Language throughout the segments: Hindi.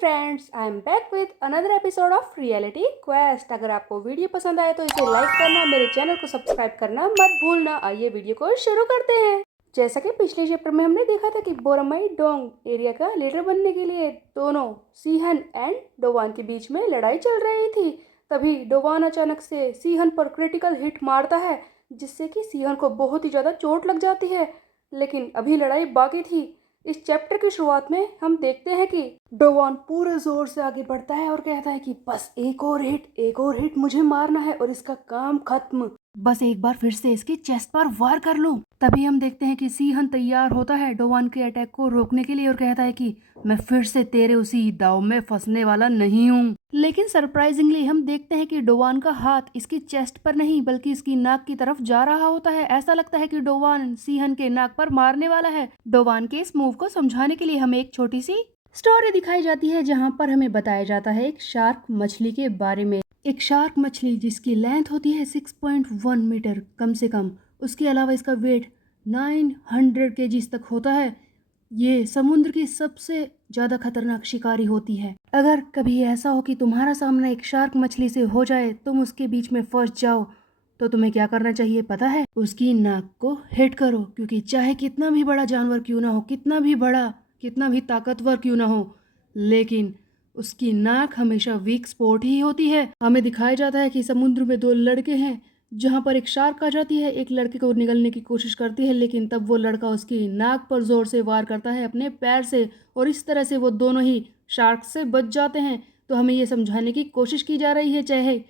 Friends, I am back with another episode of reality quest. अगर आपको वीडियो पसंद आए तो इसे लाइक करना, मेरे चैनल को सब्सक्राइब करना मत भूलना। आइए वीडियो को शुरू करते हैं। जैसा कि पिछले चैप्टर में हमने देखा था कि बोरामाई डोंग एरिया का लीडर बनने के लिए दोनों सीहन एंड डोवान के बीच में लड़ाई चल रही थी। तभी डोवान अचानक से सीहन पर क्रिटिकल हिट मारता है, जिससे कि सीहन को बहुत ही ज़्यादा चोट लग जाती है। लेकिन अभी लड़ाई बाकी थी। इस चैप्टर की शुरुआत में हम देखते हैं कि डोवान पूरे जोर से आगे बढ़ता है और कहता है कि बस एक और हिट मुझे मारना है और इसका काम खत्म। बस एक बार फिर से इसकी चेस्ट पर वार कर लूं। तभी हम देखते हैं कि सीहन तैयार होता है डोवान के अटैक को रोकने के लिए और कहता है कि मैं फिर से तेरे उसी दाव में फंसने वाला नहीं हूँ। लेकिन सरप्राइजिंगली हम देखते हैं कि डोवान का हाथ इसकी चेस्ट पर नहीं बल्कि इसकी नाक की तरफ जा रहा होता है। ऐसा लगता है कि डोवान सीहन के नाक पर मारने वाला है। डोवान के इस मूव को समझाने के लिए हमें एक छोटी सी स्टोरी दिखाई जाती है, जहाँ पर हमें बताया जाता है एक शार्क मछली के बारे में। एक शार्क मछली जिसकी लेंथ होती है 6.1 मीटर कम से कम। उसके अलावा इसका वेट 900 केजीज तक होता है। ये समुद्र की सबसे ज़्यादा खतरनाक शिकारी होती है। अगर कभी ऐसा हो कि तुम्हारा सामना एक शार्क मछली से हो जाए, तुम उसके बीच में फंस जाओ, तो तुम्हें क्या करना चाहिए पता है? उसकी नाक को हिट करो, क्योंकि चाहे कितना भी बड़ा जानवर क्यों ना हो, कितना भी बड़ा, कितना भी ताकतवर क्यों ना हो, लेकिन उसकी नाक हमेशा वीक स्पॉट ही होती है। हमें दिखाया जाता है कि समुद्र में दो लड़के हैं, जहाँ पर एक शार्क आ जाती है, एक लड़के को निगलने की कोशिश करती है, लेकिन तब वो लड़का उसकी नाक पर जोर से वार करता है अपने पैर से, और इस तरह से वो दोनों ही शार्क से बच जाते हैं। तो हमें ये समझाने की कोशिश की जा रही है, चाहे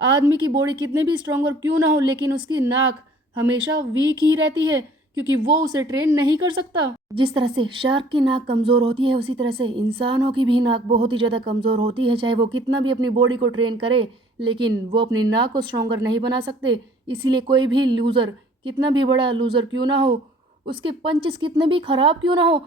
आदमी की बॉडी कितने भी स्ट्रांग और क्यों ना हो, लेकिन उसकी नाक हमेशा वीक ही रहती है, क्योंकि वो उसे ट्रेन नहीं कर सकता। जिस तरह से शार्क की नाक कमज़ोर होती है, उसी तरह से इंसानों की भी नाक बहुत ही ज़्यादा कमज़ोर होती है। चाहे वो कितना भी अपनी बॉडी को ट्रेन करे, लेकिन वो अपनी नाक को स्ट्रॉन्गर नहीं बना सकते। इसीलिए कोई भी लूज़र, कितना भी बड़ा लूज़र क्यों ना हो, उसके पंचेस कितने भी खराब क्यों ना हो,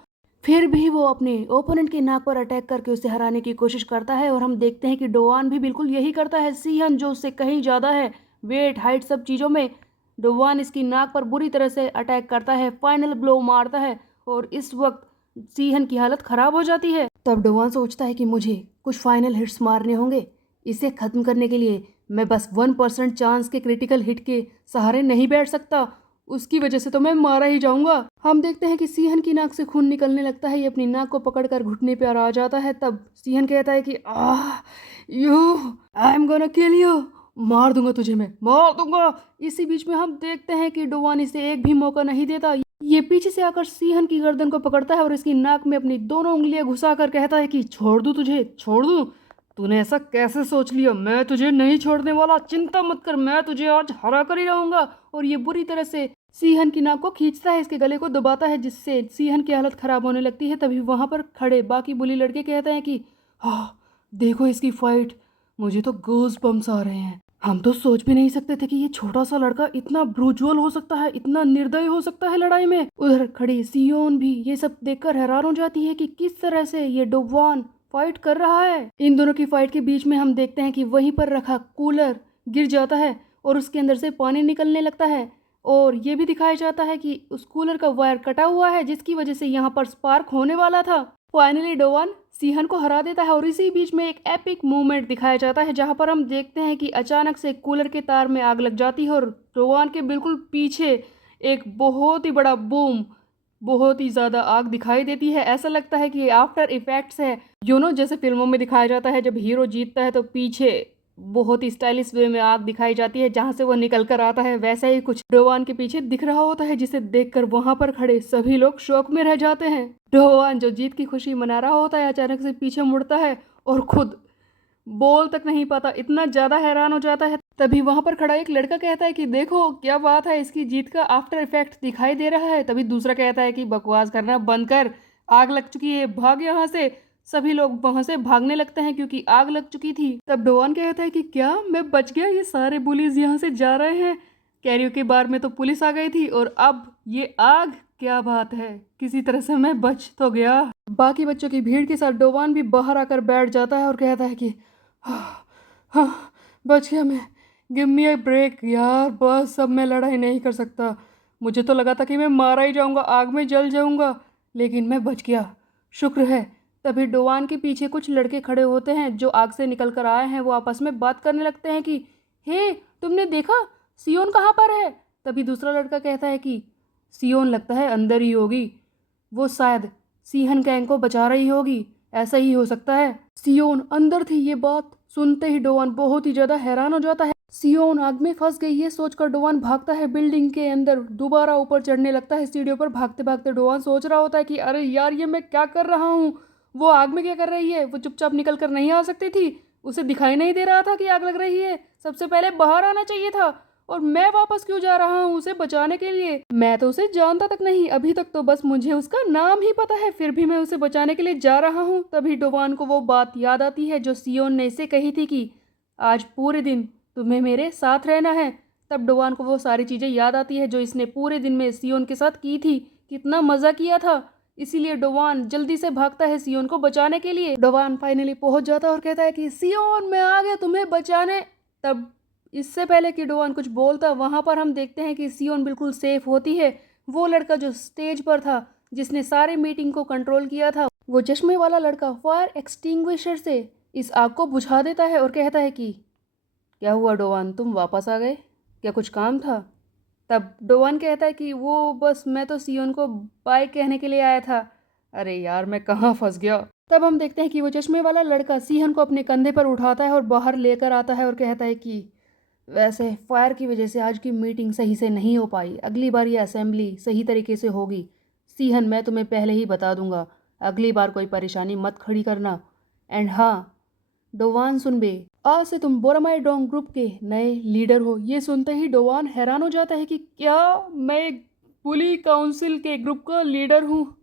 फिर भी वो अपने ओपोनेंट की नाक पर अटैक करके उसे हराने की कोशिश करता है। और हम देखते हैं कि डोवान भी बिल्कुल यही करता है। सीहन जो उससे कहीं ज़्यादा है, वेट, हाइट, सब चीज़ों में, डोवान इसकी नाक पर बुरी तरह से अटैक करता है, फाइनल ब्लो मारता है, और इस वक्त सीहन की हालत खराब हो जाती है। तब डोवान सोचता है कि मुझे कुछ फाइनल हिट्स मारने होंगे। इसे खत्म करने के लिए मैं बस 1% चांस के क्रिटिकल हिट के सहारे नहीं बैठ सकता, उसकी वजह से तो मैं मारा ही जाऊंगा। हम देखते हैं कि सीहन की नाक से खून निकलने लगता है। ये अपनी नाक को पकड़कर घुटने पर आ जाता है। तब सीहन कहता है कि you I am gonna kill you, मार दूंगा तुझे, मैं मार दूंगा। इसी बीच में हम देखते हैं कि डोवान इसे एक भी मौका नहीं देता। ये पीछे से आकर सीहन की गर्दन को पकड़ता है और इसकी नाक में अपनी दोनों उंगलियां घुसाकर कहता है कि छोड़ दूं तुझे, छोड़ दूं? तूने ऐसा कैसे सोच लिया? मैं तुझे नहीं छोड़ने वाला, चिंता मत कर, मैं तुझे आज हरा कर ही रहूंगा। और ये बुरी तरह से सीहन की नाक को खींचता है, इसके गले को दबाता है, जिससे सीहन की हालत खराब होने लगती है। तभी वहां पर खड़े बाकी बुली लड़के कहते हैं कि हाँ, देखो इसकी फाइट, मुझे तो गूज़ बम्स आ रहे हैं। हम तो सोच भी नहीं सकते थे कि ये छोटा सा लड़का इतना ब्रूजुअल हो सकता है, इतना निर्दयी हो सकता है लड़ाई में। उधर खड़ी सियोन भी ये सब देखकर हैरान हो जाती है कि किस तरह से ये डोवान फाइट कर रहा है। इन दोनों की फाइट के बीच में हम देखते हैं कि वहीं पर रखा कूलर गिर जाता है और उसके अंदर से पानी निकलने लगता है। और ये भी दिखाया जाता है कि उस कूलर का वायर कटा हुआ है, जिसकी वजह से यहाँ पर स्पार्क होने वाला था। फाइनली डोवान सीहन को हरा देता है। और इसी बीच में एक एपिक मूवमेंट दिखाया जाता है, जहाँ पर हम देखते हैं कि अचानक से कूलर के तार में आग लग जाती है और डोवान के बिल्कुल पीछे एक बहुत ही बड़ा बूम, बहुत ही ज़्यादा आग दिखाई देती है। ऐसा लगता है कि ये आफ्टर इफेक्ट्स है, जैसे फिल्मों में दिखाया जाता है जब हीरो जीतता है तो पीछे बहुत ही स्टाइलिश वे में आग दिखाई जाती है जहां से वो निकल कर आता है। वैसा ही कुछ डोवान के पीछे दिख रहा होता है, जिसे देखकर वहां पर खड़े सभी लोग शौक में रह जाते हैं। डोवान जो जीत की खुशी मना रहा होता है, अचानक से पीछे मुड़ता है और खुद बोल तक नहीं पाता, इतना ज्यादा हैरान हो जाता है। तभी वहां पर खड़ा एक लड़का कहता है कि देखो क्या बात है, इसकी जीत का आफ्टर इफेक्ट दिखाई दे रहा है। तभी दूसरा कहता है कि बकवास करना बंद कर, आग लग चुकी है, भाग यहाँ से। सभी लोग वहां से भागने लगते हैं क्योंकि आग लग चुकी थी। तब डोवान कहता है कि क्या मैं बच गया? ये सारे बुलीज यहाँ से जा रहे हैं। कैरियो बार में तो पुलिस आ गई थी और अब ये आग, क्या बात है, किसी तरह से मैं बच तो गया। बाकी बच्चों की भीड़ के साथ डोवान भी बाहर आकर बैठ जाता है और कहता है कि हाँ, हाँ, बच गया मैं, गिव मी अ ब्रेक यार, बस अब मैं लड़ाई नहीं कर सकता। मुझे तो लगा था कि मैं मारा ही जाऊंगा, आग में जल जाऊंगा, लेकिन मैं बच गया, शुक्र है। तभी डोवान के पीछे कुछ लड़के खड़े होते हैं जो आग से निकल कर आए हैं। वो आपस में बात करने लगते हैं कि हे, तुमने देखा सियोन कहाँ पर है। तभी दूसरा लड़का कहता है कि सियोन लगता है अंदर ही होगी, वो शायद सीहन गैंग को बचा रही होगी, ऐसा ही हो सकता है। सियोन अंदर थी। ये बात सुनते ही डोवान बहुत ही ज्यादा हैरान हो जाता है। सियोन आग में फंस गई ये सोचकर डोवान भागता है बिल्डिंग के अंदर, दोबारा ऊपर चढ़ने लगता है सीढ़ियों पर। भागते भागते डोवान सोच रहा होता है कि अरे यार, ये मैं क्या कर रहा हूँ। वो आग में क्या कर रही है। वो चुपचाप निकल कर नहीं आ सकती थी, उसे दिखाई नहीं दे रहा था कि आग लग रही है। सबसे पहले बाहर आना चाहिए था। और मैं वापस क्यों जा रहा हूँ उसे बचाने के लिए। मैं तो उसे जानता तक नहीं, अभी तक तो बस मुझे उसका नाम ही पता है, फिर भी मैं उसे बचाने के लिए जा रहा हूँ। तभी डोवान को वो बात याद आती है जो सियोन ने इसे कही थी कि आज पूरे दिन तुम्हें मेरे साथ रहना है। तब डोवान को वो सारी चीज़ें याद आती है जो इसने पूरे दिन में सियोन के साथ की थी, कितना मज़ा किया था। इसीलिए डोवान जल्दी से भागता है सियोन को बचाने के लिए। डोवान फाइनली पहुंच जाता है और कहता है कि सियोन, मैं आ गया तुम्हें बचाने। तब इससे पहले कि डोवान कुछ बोलता, वहां पर हम देखते हैं कि सियोन बिल्कुल सेफ होती है। वो लड़का जो स्टेज पर था, जिसने सारे मीटिंग को कंट्रोल किया था, वो चश्मे वाला लड़का फायर एक्सटिंग्विशर से इस आग को बुझा देता है और कहता है कि क्या हुआ डोवान, तुम वापस आ गए, क्या कुछ काम था। तब डोवान कहता है कि वो बस मैं तो सियोन को बाय कहने के लिए आया था। अरे यार, मैं कहाँ फंस गया। तब हम देखते हैं कि वो चश्मे वाला लड़का सिहन को अपने कंधे पर उठाता है और बाहर लेकर आता है और कहता है कि वैसे फायर की वजह से आज की मीटिंग सही से नहीं हो पाई, अगली बार ये असेंबली सही तरीके से होगी। सिहन, मैं तुम्हें पहले ही बता दूंगा, अगली बार कोई परेशानी मत खड़ी करना। एंड हाँ डोवान सुनबे, आज से तुम बोरामाइडोंग ग्रुप के नए लीडर हो। ये सुनते ही डोवान हैरान हो जाता है कि क्या मैं एक पुली काउंसिल के ग्रुप का लीडर हूँ।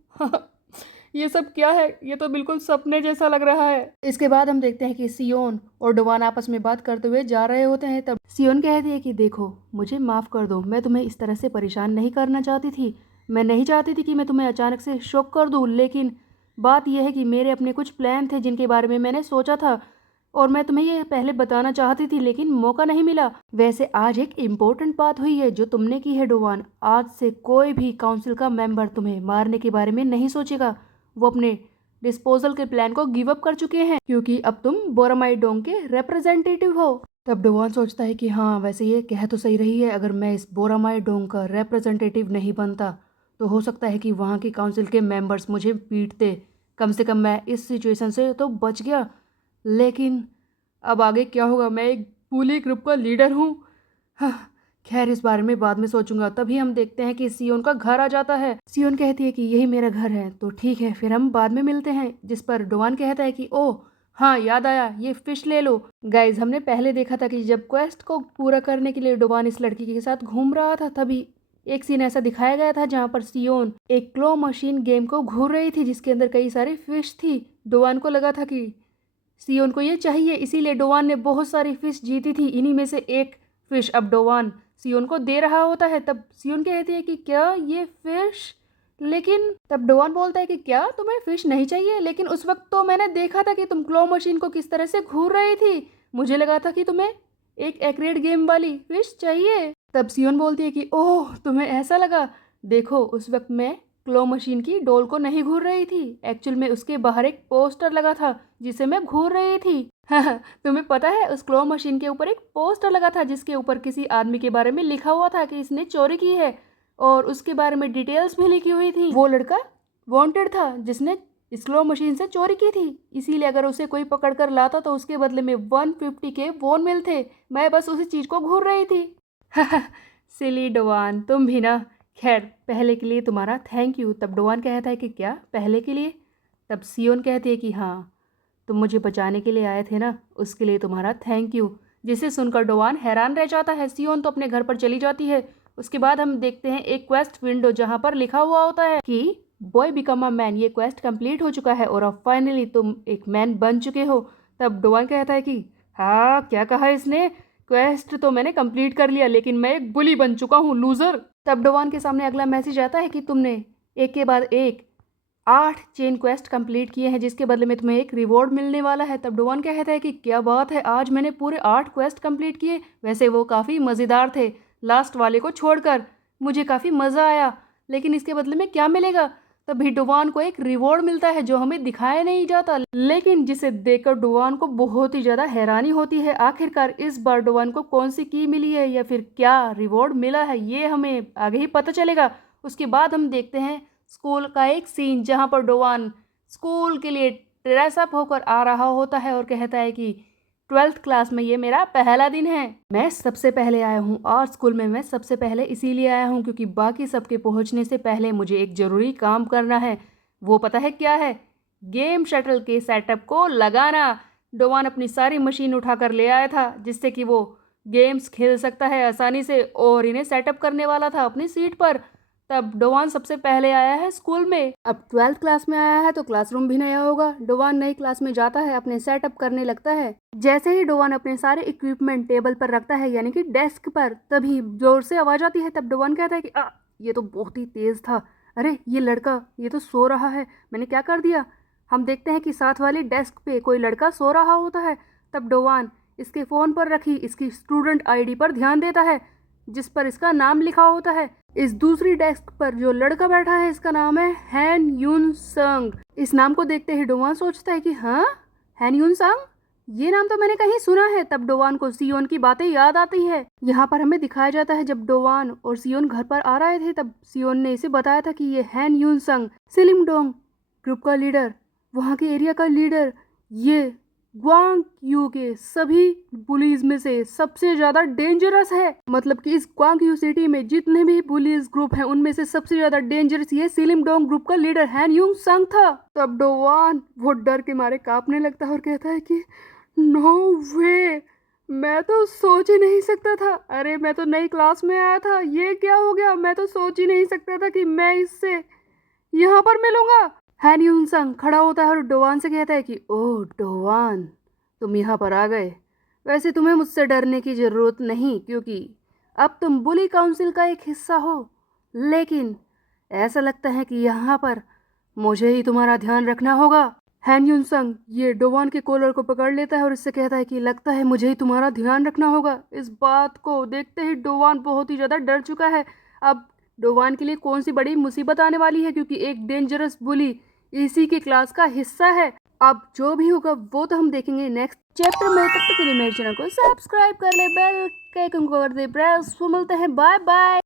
ये सब क्या है, ये तो बिल्कुल सपने जैसा लग रहा है। इसके बाद हम देखते हैं कि सियोन और डोवान आपस में बात करते हुए जा रहे होते हैं। तब सियोन कहती है कि देखो, मुझे माफ़ कर दो, मैं तुम्हें इस तरह से परेशान नहीं करना चाहती थी। मैं नहीं चाहती थी कि मैं तुम्हें अचानक से शॉक कर दूँ, लेकिन बात यह है कि मेरे अपने कुछ प्लान थे जिनके बारे में मैंने सोचा था और मैं तुम्हें ये पहले बताना चाहती थी, लेकिन मौका नहीं मिला। वैसे आज एक इम्पोर्टेंट बात हुई है जो तुमने की है डोवान। आज से कोई भी काउंसिल का मेंबर तुम्हें मारने के बारे में नहीं सोचेगा। वो अपने डिस्पोजल के प्लान को गिव अप कर चुके हैं क्योंकि अब तुम बोरामाइडोंग के रिप्रेजेंटेटिव हो। तब डोवान सोचता है कि हाँ, वैसे ये कह तो सही रही है, अगर मैं इस बोरामाइडोंग का रिप्रेजेंटेटिव नहीं बनता तो हो सकता है कि वहाँ की काउंसिल के मेंबर्स मुझे पीटते। कम से कम मैं इस सिचुएशन से तो बच गया, लेकिन अब आगे क्या होगा। मैं एक पुली ग्रुप का लीडर हूँ। हाँ, खैर इस बारे में बाद में सोचूंगा। तभी हम देखते हैं कि सियोन का घर आ जाता है। सियोन कहती है कि यही मेरा घर है, तो ठीक है, फिर हम बाद में मिलते हैं। जिस पर डोवान कहता है कि ओह हाँ, याद आया, ये फिश ले लो। गाइज, हमने पहले देखा था कि जब क्वेस्ट को पूरा करने के लिए डोवान इस लड़की के साथ घूम रहा था, तभी एक सीन ऐसा दिखाया गया था जहाँ पर सियोन एक क्लो मशीन गेम को घूर रही थी जिसके अंदर कई सारी फिश थी। डोवान को लगा था कि सियोन को ये चाहिए, इसीलिए डोवान ने बहुत सारी फिश जीती थी। इन्हीं में से एक फिश अब डोवान सियोन को दे रहा होता है। तब सियोन कहती है कि क्या ये फिश, लेकिन तब डोवान बोलता है कि क्या तुम्हें फिश नहीं चाहिए, लेकिन उस वक्त तो मैंने देखा था कि तुम क्लो मशीन को किस तरह से घूर रही थी, मुझे लगा था कि तुम्हें एक एक्रेड गेम वाली फिश चाहिए। तब सियोन बोलती है कि ओह, तुम्हें ऐसा लगा। देखो, उस वक्त मैं क्लो मशीन की डोल को नहीं घूर रही थी, एक्चुअल में उसके बाहर एक पोस्टर लगा था जिसे मैं घूर रही थी। तुम्हें पता है, उस क्लो मशीन के ऊपर एक पोस्टर लगा था जिसके ऊपर किसी आदमी के बारे में लिखा हुआ था कि इसने चोरी की है और उसके बारे में डिटेल्स भी लिखी हुई थी। वो लड़का वांटेड था जिसने इस क्लो मशीन से चोरी की थी, इसीलिए अगर उसे कोई पकड़ कर लाता तो उसके बदले में 150 के वोन मिलते। मैं बस उसी चीज को घूर रही थी। सिली डोवान, तुम भी ना। खैर, पहले के लिए तुम्हारा थैंक यू। तब डोवान कहता है कि क्या पहले के लिए। तब सियोन कहती है कि हाँ, तुम मुझे बचाने के लिए आए थे ना, उसके लिए तुम्हारा थैंक यू। जिसे सुनकर डोवान हैरान रह जाता है। सियोन तो अपने घर पर चली जाती है। उसके बाद हम देखते हैं एक क्वेस्ट विंडो जहाँ पर लिखा हुआ होता है कि बॉय बिकम अ मैन। ये क्वेस्ट कंप्लीट हो चुका है और अब फाइनली तुम एक मैन बन चुके हो। तब डोवान कहता है कि हाँ, क्या कहा इसने, क्वेस्ट तो मैंने कंप्लीट कर लिया लेकिन मैं एक बुली बन चुका हूँ, लूजर। तब डोवान के सामने अगला मैसेज आता है कि तुमने एक के बाद एक 8 चेन क्वेस्ट कंप्लीट किए हैं जिसके बदले में तुम्हें एक रिवॉर्ड मिलने वाला है। तब डोवान कहता है कि क्या बात है, आज मैंने पूरे 8 क्वेस्ट कंप्लीट किए। वैसे वो काफ़ी मज़ेदार थे, लास्ट वाले को छोड़कर मुझे काफ़ी मज़ा आया, लेकिन इसके बदले में क्या मिलेगा। तभी डोवान को एक रिवॉर्ड मिलता है जो हमें दिखाया नहीं जाता, लेकिन जिसे देखकर डोवान को बहुत ही ज्यादा हैरानी होती है। आखिरकार इस बार डोवान को कौन सी की मिली है या फिर क्या रिवॉर्ड मिला है, ये हमें आगे ही पता चलेगा। उसके बाद हम देखते हैं स्कूल का एक सीन जहाँ पर डोवान स्कूल के लिए ड्रेसअप होकर आ रहा होता है और कहता है कि 12th क्लास में ये मेरा पहला दिन है। मैं सबसे पहले आया हूँ और स्कूल में मैं सबसे पहले इसीलिए आया हूँ क्योंकि बाकी सबके पहुँचने से पहले मुझे एक ज़रूरी काम करना है। वो पता है क्या है? गेम शटल के सेटअप को लगाना। डोवान अपनी सारी मशीन उठाकर ले आया था जिससे कि वो गेम्स खेल सकता है आसानी से, और इन्हें सेटअप करने वाला था अपनी सीट पर। तब डोवान सबसे पहले आया है स्कूल में। अब 12th क्लास में आया है तो क्लासरूम भी नया होगा। डोवान नई क्लास में जाता है, अपने सेटअप करने लगता है। जैसे ही डोवान अपने सारे इक्विपमेंट टेबल पर रखता है यानी कि डेस्क पर, तभी जोर से आवाज आती है। तब डोवान कहता है कि ये तो बहुत ही तेज था। अरे ये लड़का ये तो सो रहा है, मैंने क्या कर दिया? हम देखते हैं कि साथ वाले डेस्क पे कोई लड़का सो रहा होता है। तब डोवान इसके फोन पर रखी इसकी स्टूडेंट आईडी पर ध्यान देता है जिस पर इसका नाम लिखा होता है। इस दूसरी डेस्क पर जो लड़का बैठा है इसका नाम है हैन यून संग। इस नाम को देखते ही डोवान सोचता है कि हाँ, हैन यून संग, ये नाम तो मैंने कहीं सुना है। तब डोवान को सियोन की बातें याद आती है। यहाँ पर हमें दिखाया जाता है जब डोवान और सियोन घर पर आ रहे थे तब सियोन ने इसे बताया था कि ये हैन यून संग सिलिमडोंग ग्रुप का लीडर, वहाँ के एरिया का लीडर, ये ग्वांग यू के सभी बुलीज में से सबसे ज्यादा डेंजरस है। मतलब कि इस ग्वांग यू सिटी में जितने भी बुलीज ग्रुप हैं उनमें से सबसे ज्यादा डेंजरस ये सिलिमडोंग ग्रुप का लीडर हैन यूंग संग था। तब डोवान वो डर के मारे कांपने लगता है और कहता है कि नो वे, मैं तो सोच ही नहीं सकता था। अरे मैं तो नई क्लास में आया था, ये क्या हो गया? मैं तो सोच ही नहीं सकता था कि मैं इससे यहाँ पर मिलूंगा। हैन यून संग खड़ा होता है और डोवान से कहता है कि ओह डोवान, तुम यहाँ पर आ गए। वैसे तुम्हें मुझसे डरने की ज़रूरत नहीं क्योंकि अब तुम बुली काउंसिल का एक हिस्सा हो, लेकिन ऐसा लगता है कि यहाँ पर मुझे ही तुम्हारा ध्यान रखना होगा। हैन यून संग ये डोवान के कॉलर को पकड़ लेता है और इससे कहता है कि लगता है मुझे ही तुम्हारा ध्यान रखना होगा। इस बात को देखते ही डोवान बहुत ही ज़्यादा डर चुका है। अब डोवान के लिए कौन सी बड़ी मुसीबत आने वाली है क्योंकि एक डेंजरस बुली इसी के क्लास का हिस्सा है। अब जो भी होगा वो तो हम देखेंगे नेक्स्ट चैप्टर में। तब तक के लिए मेरे चैनल को सब्सक्राइब कर ले, बेल के आइकन को कर दे प्रेस। मिलते हैं, बाय बाय।